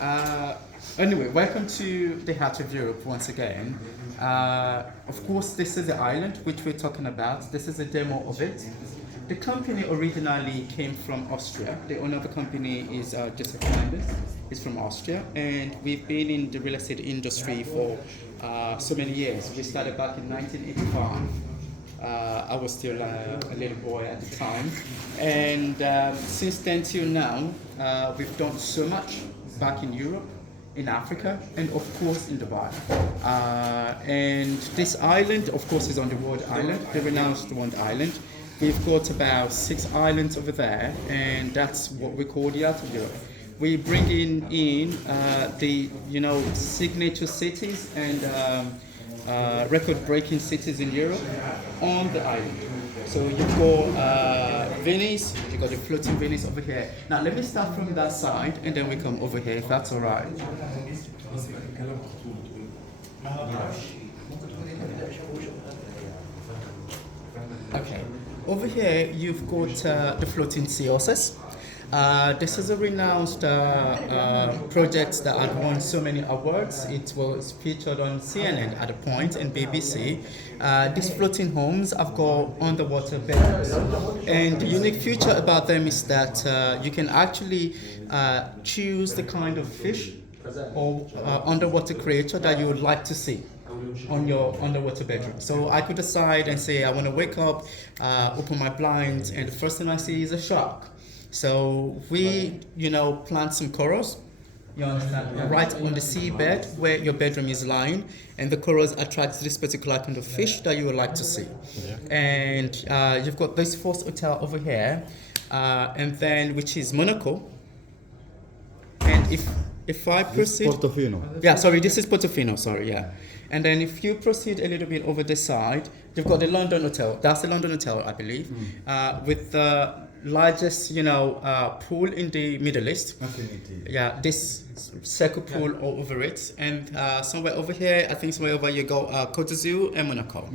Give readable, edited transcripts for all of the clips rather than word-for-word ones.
Uh, anyway, welcome to the Heart of Europe once again. Of course, this is the island which we're talking about. This is a demo of it. The company originally came from Austria. The owner of the company is Joseph Fernandez. He's from Austria, and we've been in the real estate industry for so many years. We started back in 1985. I was still a little boy at the time, and since then till now, we've done so much back in Europe, in Africa, and of course in Dubai. And this island, of course, is on the Ward Island, the renowned Ward Island. We've got about 6 islands over there, and that's what we call the Heart of Europe. We bring in the signature cities and record-breaking cities in Europe on the island. So you've got Venice, you've got the floating Venice over here. Now let me start from that side and then we come over here if that's all right. Okay, over here you've got the floating sea horses. This is a renowned project that had won so many awards. It was featured on CNN at a point and BBC. These floating homes have got underwater bedrooms. And the unique feature about them is that you can actually choose the kind of fish or underwater creature that you would like to see on your underwater bedroom. So I could decide and say I want to wake up, open my blinds, and the first thing I see is a shark. So we, plant some corals, you understand, right on the seabed where your bedroom is lying, and the corals attract this particular kind of fish that you would like to see. Yeah. And you've got this first hotel over here, and then which is Monaco. And if I proceed, Portofino. Yeah, sorry, this is Portofino. Sorry, yeah. And then if you proceed a little bit over this side, you've got the London Hotel. That's the London Hotel, I believe, with the largest, pool in the Middle East. Infinity. Yeah, this circle pool over it, and somewhere over here, I think somewhere over you go Côte d'Azur and Monaco.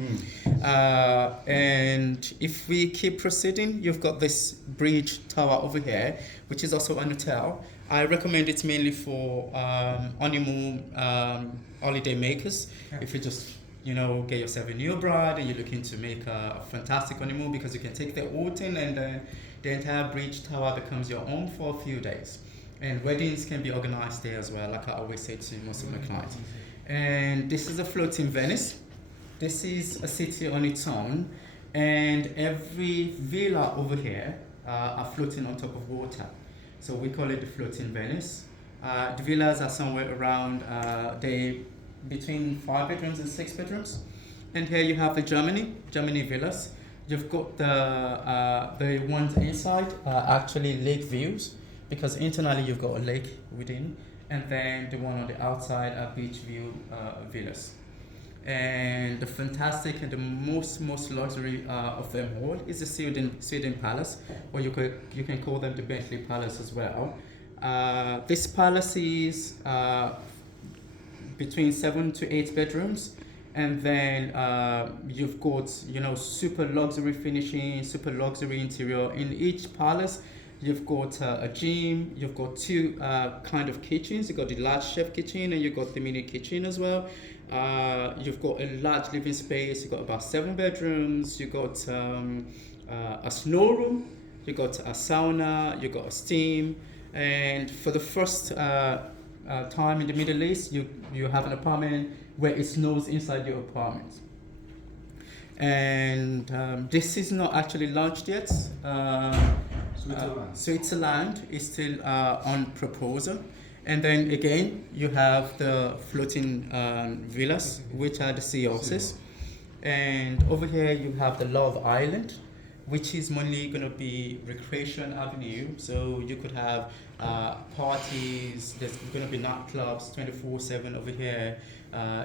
And if we keep proceeding, you've got this bridge tower over here, which is also an hotel. I recommend it mainly for honeymoon holiday makers. Yeah. If you just get yourself a new bride and you're looking to make a fantastic honeymoon, because you can take the outing and then the entire bridge tower becomes your own for a few days. And weddings can be organized there as well, like I always say to most of my clients. And this is a floating Venice. This is a city on its own, and every villa over here are floating on top of water. So we call it the floating Venice. The villas are somewhere around between 5 bedrooms and 6 bedrooms. And here you have the Germany villas. You've got the ones inside actually lake views, because internally you've got a lake within, and then the one on the outside are beach view villas. And the fantastic and the most luxury of them all is the Sweden Palace, or you can call them the Bentley Palace as well. This palace is between 7 to 8 bedrooms, and then you've got super luxury finishing, super luxury interior. In each palace you've got a gym, you've got 2 kind of kitchens. You've got the large chef kitchen and you've got the mini kitchen as well. You've got a large living space. You've got about 7 bedrooms. You've got a snow room. You've got a sauna. You've got a steam. And for the first time in the Middle East, you have an apartment where it snows inside your apartment. And this is not actually launched yet. Switzerland is still on proposal. And then again, you have the floating villas, which are the sea horses. And over here, you have the Love Island, which is mainly going to be recreation avenue. So you could have parties. There's going to be nightclubs 24/7 over here.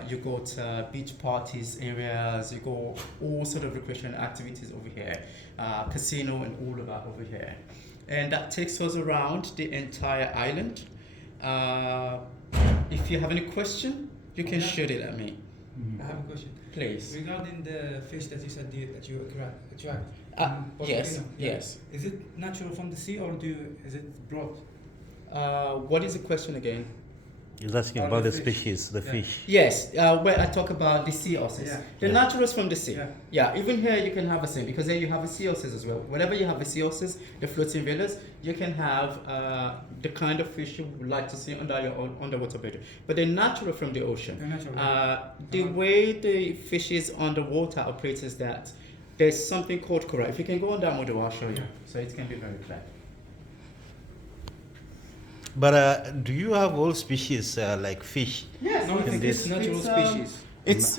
You got beach parties areas. You got all sort of recreation activities over here, casino and all of that over here. And that takes us around the entire island. If you have any question, you can shoot it at me. I have a question. Please. Regarding the fish that you said that you attract. Yes, yes. Is it natural from the sea, or is it brought? What is the question again? He's asking Or about the the fish. species, the Yeah. fish. Yes, where I talk about the sea otters. Yeah. The Yeah. naturals from the sea. Yeah. Yeah, even here you can have a same because then you have the sea otters as well. Whenever you have the sea otters, the floating villas, you can have the kind of fish you would like to see under your own underwater bed. But they're natural from the ocean. They're natural, The way the fishes underwater operate is that there's something called coral. If you can go on that model, I'll show you. Yeah. So it can be very clear. But do you have all species like fish? Yes, No, I think this- it's natural it's, species.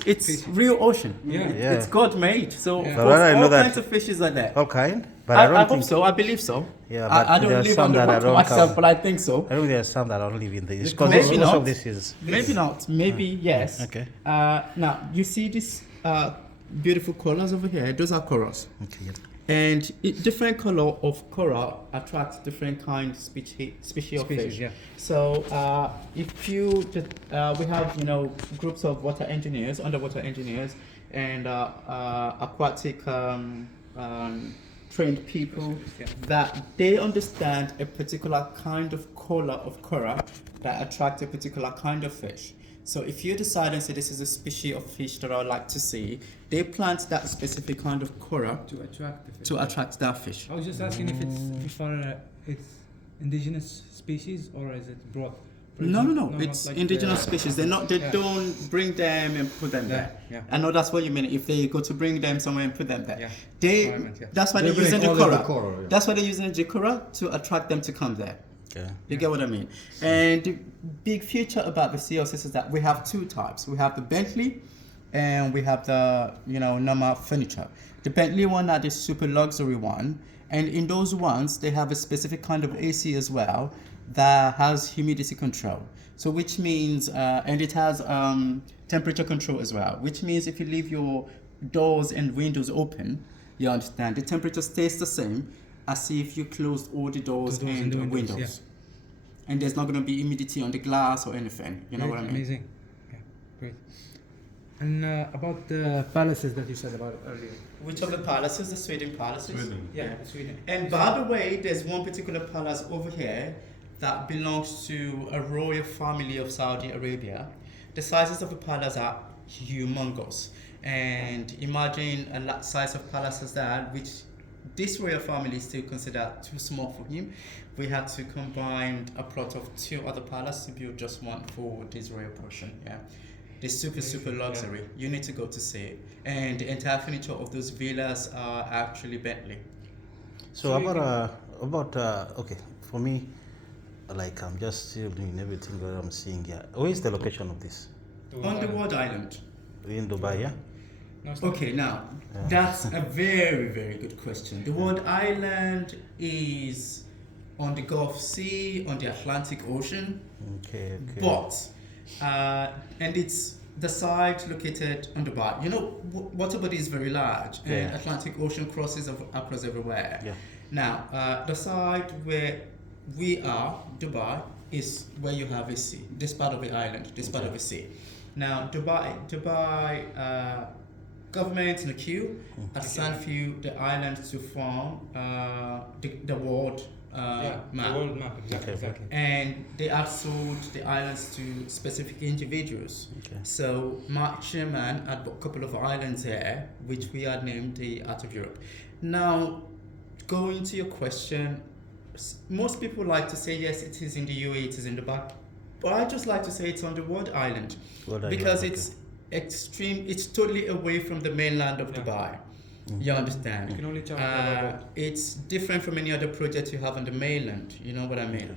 It's Fish. real ocean. Yeah. Yeah. It's God made. So Yeah. of But course, I know all that- kinds of fishes are there. All kind? But I don't I hope think so. I believe so. Yeah, I but don't there are live some on the that I water don't myself, count. but I think so. I think there are some that don't live in this. Because Because maybe most not. of this is. Maybe not. Maybe yes. Okay. Now you see these beautiful colors over here. Those are corals, Okay. Yeah. and different color of coral attracts different kind of species of Species, fish. yeah. So if you just, we have groups of water engineers, underwater engineers, and aquatic trained people Yeah. that they understand a particular kind of color of coral that attract a particular kind of fish. So if you decide and say this is a species of fish that I would like to see, they plant that specific kind of coral To attract the fish. to attract that fish. I was just asking if it's for it's indigenous species or is it broad? For No, example- It's not like indigenous the- species. They Yeah. don't bring them and put them Yeah, there. yeah. I know that's what you mean. If they go to bring them somewhere and put them there, Yeah. they That's what I meant, yeah. that's why They they're using bring the all of coral. the coral, yeah. That's why they're using the coral to attract them to come there. Okay. You get what I mean? And the big feature about the CLCs is that we have two types. We have the Bentley and we have the, normal furniture. The Bentley one are the super luxury one. And in those ones, they have a specific kind of AC as well that has humidity control. So which means, and it has temperature control as well, which means if you leave your doors and windows open, you understand, the temperature stays the same as if you closed all the doors The doors and and the the windows, windows. And there's not going to be humidity on the glass or anything. You know Great, what I mean? Amazing. Yeah, great. And about the palaces that you said about earlier. Which of the palaces? The Sweden palaces? Sweden. Yeah, Sweden. And by the way, there's one particular palace over here that belongs to a royal family of Saudi Arabia. The sizes of the palace are humongous. And imagine a size of palace as that, which this royal family still considered too small for him. We had to combine a plot of two other palaces to build just one for this royal portion. Yeah, the super luxury. You need to go to see it. And the entire furniture of those villas are actually Bentley. So So you about okay, for me, like I'm just still doing everything that I'm seeing here. Where is the location of this? On the Ward Island. In Dubai, yeah? No, it's not. Okay, now that's a very good question. The Ward Island is on the Gulf Sea, on the Atlantic Ocean, Okay, okay. but and it's the site located on Dubai. You know, water body is very large, and Yeah. Atlantic Ocean crosses across everywhere. Yeah. Now, the site where we are, Dubai, is where you have a sea. This part of the island, this part of the sea. Now, Dubai government in the queue assigned few the island to form the world Yeah, map. the world map, exactly. Okay. exactly. And they have sold the islands to specific individuals. Okay. So my chairman had a couple of islands here, which we had named the Art of Europe. Now, going to your question, most people like to say yes, it is in the UAE, it is in Dubai, but I just like to say it's on the Ward Island Ward Island, because okay. it's totally away from the mainland of Yeah. Dubai. You understand? You can only travel by boat. It's different from any other project you have on the mainland. You know what I mean?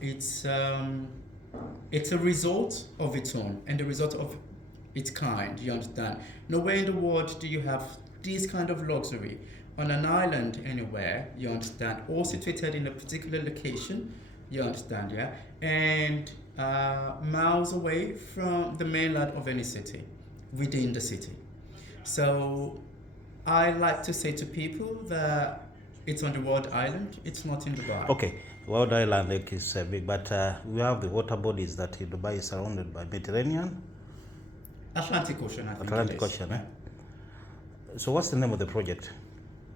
It's a result of its own and the result of its kind. You understand? Nowhere in the world do you have this kind of luxury on an island anywhere. You understand? All situated in a particular location. You understand? Yeah, and miles away from the mainland of any city, within the city. So I like to say to people that it's on the Ward Island, it's not in Dubai. Okay, World Island Lake is big, but we have the water bodies that Dubai is surrounded by Mediterranean, Atlantic Ocean, I think Atlantic it is. Ocean. Eh? So what's the name of the project?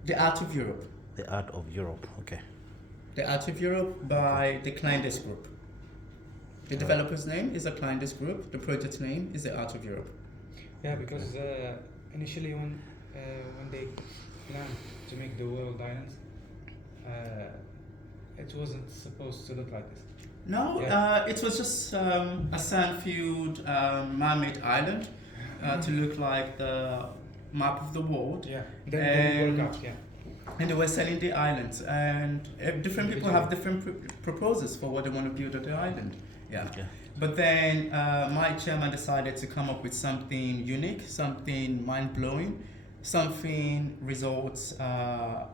The Art of Europe. The Art of Europe. Okay. The Art of Europe by the Kleinders Group. The developer's name is Kleinders Group. The project name is the Art of Europe. Yeah, because initially when they planned to make the world islands, it wasn't supposed to look like this. No, Yeah. it was just a sand-filled man-made island to look like the map of the world. Yeah. Then it didn't And- work out. Yeah. And they were selling the islands, and different people have different proposals for what they want to build on the island. Yeah. Okay. But then my chairman decided to come up with something unique, something mind-blowing, something results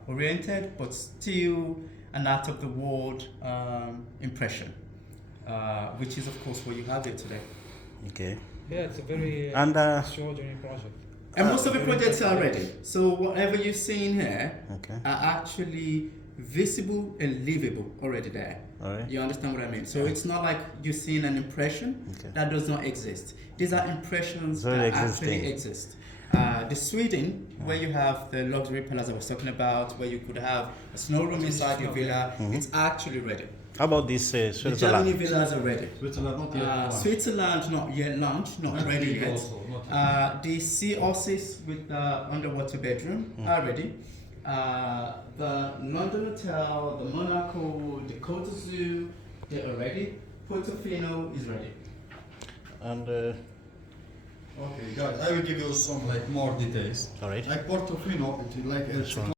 oriented, but still an out of the world impression, which is of course what you have here today. Okay. Yeah, it's a very And extraordinary project. And most of the very projects are impressive. ready. So whatever you're seeing here okay. are actually visible and livable already there. All right. You understand what I mean? So it's not like you're seeing an impression Okay. that does not exist. These are impressions It's already that actually existing. exist. The Sweden, where you have the luxury palace I was talking about, where you could have a snow room inside your villa, it's actually ready. How about this The Germany Switzerland? villas are ready. Switzerland not yet. one. Switzerland, not yet launched, not ready yet. Also, not yet. The sea horses with the underwater bedroom are ready. The London Hotel, the Monaco, the Côte Zoo, they are ready. Portofino is ready. And Okay, guys, I will give you some like more details. all right. Like Portofino, it's like it's Sure.